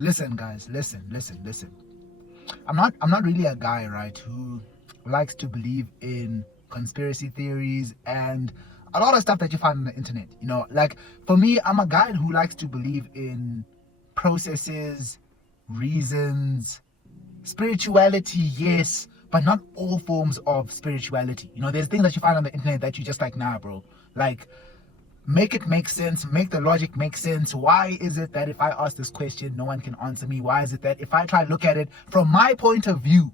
Listen, guys, listen. I'm not really a guy, right, who likes to believe in conspiracy theories and a lot of stuff that you find on the internet. Like for me, I'm a guy who likes to believe in processes, reasons, spirituality, yes, but not all forms of spirituality. There's things that you find on the internet that you just like, nah, bro. Like, make it make sense, make the logic make sense. Why is it that if I ask this question, no one can answer me? Why is it that if I try to look at it from my point of view,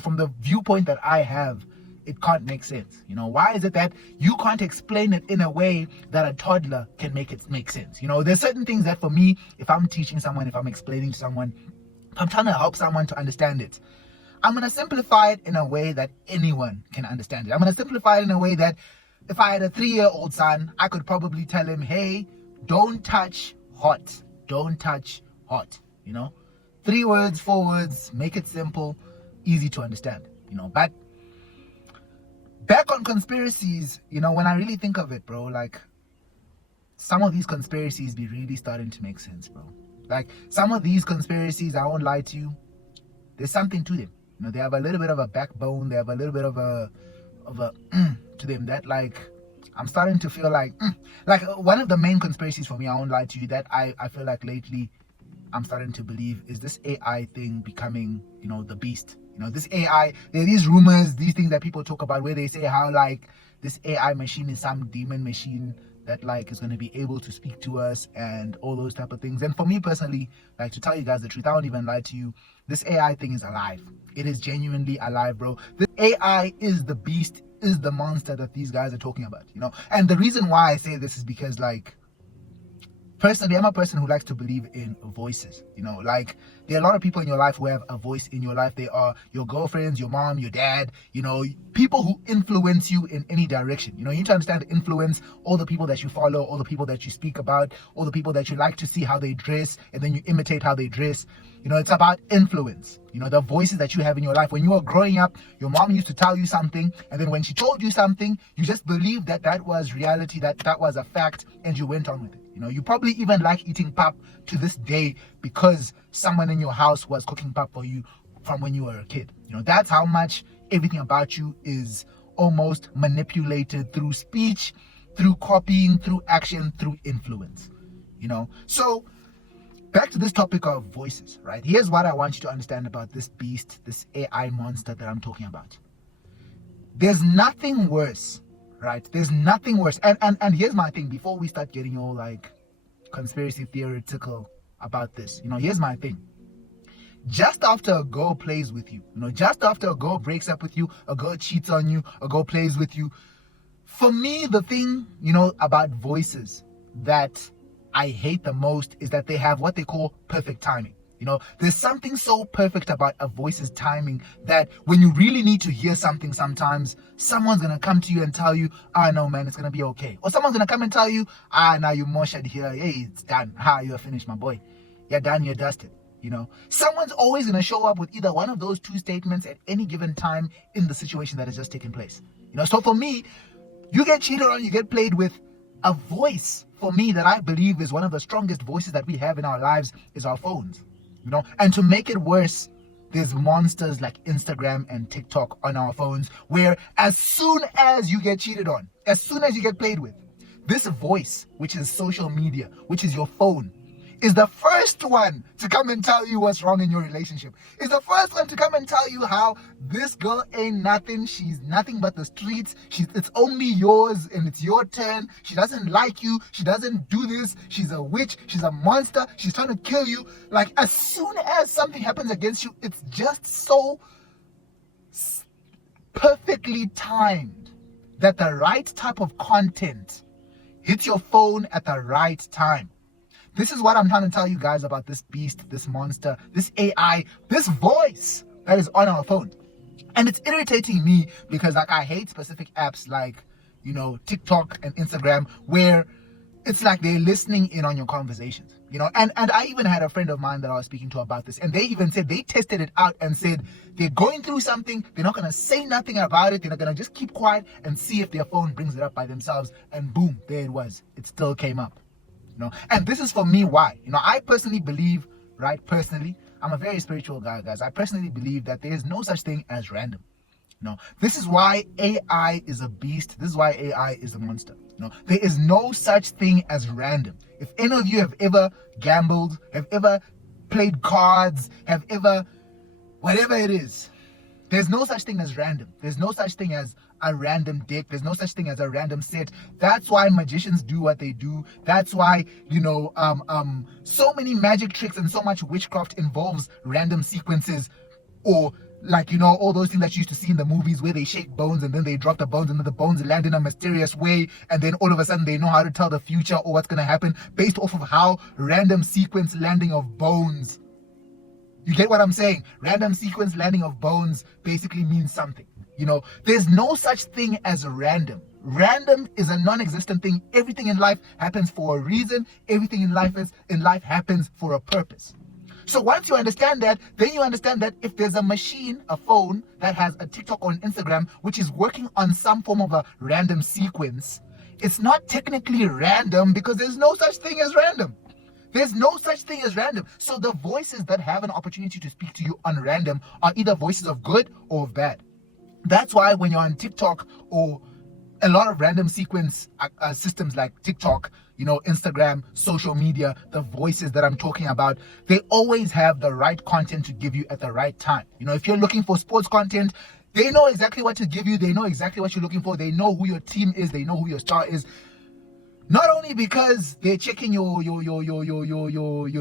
from the viewpoint that I have, it can't make sense? Why is it that you can't explain it in a way that a toddler can make it make sense? There's certain things that for me, if I'm teaching someone, if I'm explaining to someone, if I'm trying to help someone to understand it, I'm going to simplify it in a way that anyone can understand it. I'm going to simplify it in a way that if I had a 3-year-old son, I could probably tell him, hey, don't touch hot. Don't touch hot. 3 words, 4 words, make it simple, easy to understand. But back on conspiracies, when I really think of it, bro, like some of these conspiracies be really starting to make sense, bro. Like some of these conspiracies, I won't lie to you, there's something to them. They have a little bit of a backbone. They have a little bit of a to them that, like, I'm starting to feel like one of the main conspiracies for me, I won't lie to you, that I feel like lately I'm starting to believe is this AI thing becoming, the beast. This AI, there are these rumors, these things that people talk about where they say how like this AI machine is some demon machine that like is going to be able to speak to us and all those type of things. And for me personally, like, to tell you guys the truth, I won't even lie to you, this AI thing is alive. It is genuinely alive, bro. This AI is the beast, is the monster that these guys are talking about. And the reason why I say this is because, like, personally, I'm a person who likes to believe in voices. Like, there are a lot of people in your life who have a voice in your life. They are your girlfriends, your mom, your dad, people who influence you in any direction. You need to understand the influence, all the people that you follow, all the people that you speak about, all the people that you like to see how they dress, and then you imitate how they dress. It's about influence. The voices that you have in your life. When you were growing up, your mom used to tell you something, and then when she told you something, you just believed that that was reality, that was a fact, and you went on with it. You probably even like eating pap to this day because someone in your house was cooking pap for you from when you were a kid. That's how much everything about you is almost manipulated through speech, through copying, through action, through influence. So back to this topic of voices, right? Here's what I want you to understand about this beast, this AI monster that I'm talking about. There's nothing worse, right? There's nothing worse. And here's my thing, before we start getting all like conspiracy theoretical about this, here's my thing. Just after a girl plays with you, just after a girl breaks up with you, a girl cheats on you, a girl plays with you, for me, the thing, about voices that I hate the most is that they have what they call perfect timing. There's something so perfect about a voice's timing that when you really need to hear something, sometimes someone's going to come to you and tell you, no, man, it's going to be okay. Or someone's going to come and tell you, now you moshad here. Hey, it's done. You're finished, my boy. You're done, you're dusted. Someone's always going to show up with either one of those two statements at any given time in the situation that has just taken place. So for me, you get cheated on, you get played with. A voice, for me, that I believe is one of the strongest voices that we have in our lives is our phones. And to make it worse, there's monsters like Instagram and TikTok on our phones, where as soon as you get cheated on, as soon as you get played with, this voice, which is social media, which is your phone, is the first one to come and tell you what's wrong in your relationship. Is the first one to come and tell you how this girl ain't nothing. She's nothing but the streets. It's only yours and it's your turn. She doesn't like you. She doesn't do this. She's a witch. She's a monster. She's trying to kill you. Like, as soon as something happens against you, it's just so perfectly timed that the right type of content hits your phone at the right time. This is what I'm trying to tell you guys about this beast, this monster, this AI, this voice that is on our phone. And it's irritating me because, like, I hate specific apps like, TikTok and Instagram, where it's like they're listening in on your conversations, and I even had a friend of mine that I was speaking to about this, and they even said they tested it out and said they're going through something, they're not going to say nothing about it, they're going to just keep quiet and see if their phone brings it up by themselves, and boom, there it was. It still came up. And this is for me why. I personally believe right? Personally, I'm a very spiritual guy, guys. I personally believe that there is no such thing as random. No, this is why AI is a beast. This is why AI is a monster. No, there is no such thing as random. If any of you have ever gambled, have ever played cards, have ever, whatever it is, there's no such thing as random. There's no such thing as a random deck. There's no such thing as a random set. That's why magicians do what they do. That's why, so many magic tricks and so much witchcraft involves random sequences, or like, all those things that you used to see in the movies where they shake bones and then they drop the bones and then the bones land in a mysterious way, and then all of a sudden they know how to tell the future or what's going to happen based off of how random sequence landing of bones. You get what I'm saying? Random sequence landing of bones basically means something. There's no such thing as random. Random is a non-existent thing. Everything in life happens for a reason. Everything in life happens for a purpose. So once you understand that, then you understand that if there's a machine, a phone that has a TikTok or an Instagram, which is working on some form of a random sequence, it's not technically random because there's no such thing as random. There's no such thing as random. So the voices that have an opportunity to speak to you on random are either voices of good or of bad. That's why when you're on TikTok or a lot of random sequence systems like TikTok, Instagram, social media, the voices that I'm talking about, they always have the right content to give you at the right time. If you're looking for sports content, they know exactly what to give you. They know exactly what you're looking for. They know who your team is. They know who your star is. Not only because they're checking your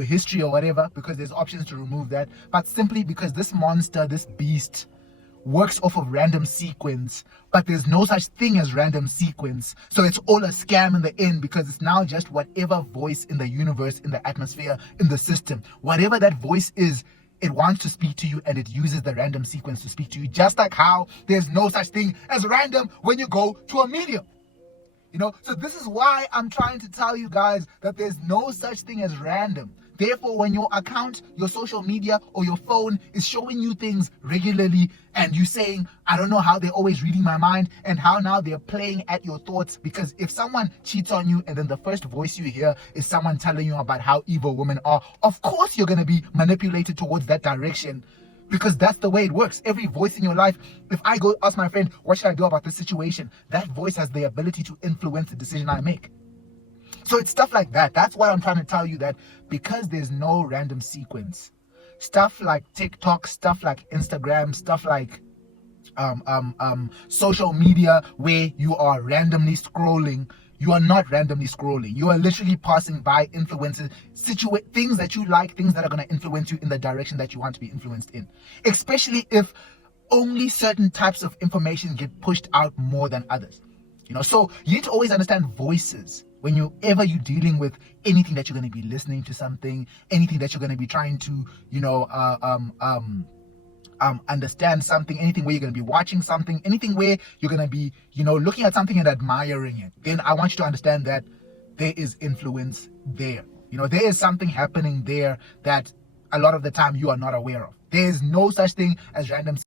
history or whatever, because there's options to remove that, but simply because this monster, this beast, works off of random sequence, but there's no such thing as random sequence. So it's all a scam in the end, because it's now just whatever voice in the universe, in the atmosphere, in the system, whatever that voice is, it wants to speak to you and it uses the random sequence to speak to you. Just like how there's no such thing as random when you go to a medium. So this is why I'm trying to tell you guys that there's no such thing as random. Therefore, when your account, your social media, or your phone is showing you things regularly and you saying, I don't know how they're always reading my mind and how now they're playing at your thoughts, because if someone cheats on you and then the first voice you hear is someone telling you about how evil women are, of course you're going to be manipulated towards that direction, because that's the way it works. Every voice in your life, if I go ask my friend, what should I do about this situation? That voice has the ability to influence the decision I make. So it's stuff like that. That's why I'm trying to tell you that, because there's no random sequence, stuff like TikTok, stuff like Instagram, stuff like social media where you are randomly scrolling, you are not randomly scrolling. You are literally passing by influences, things that you like, things that are going to influence you in the direction that you want to be influenced in. Especially if only certain types of information get pushed out more than others. So you need to always understand voices whenever you're dealing with anything that you're going to be listening to, something, anything that you're going to be trying to, understand something, anything where you're going to be watching something, anything where you're going to be, looking at something and admiring it. Then I want you to understand that there is influence there. There is something happening there that a lot of the time you are not aware of. There is no such thing as random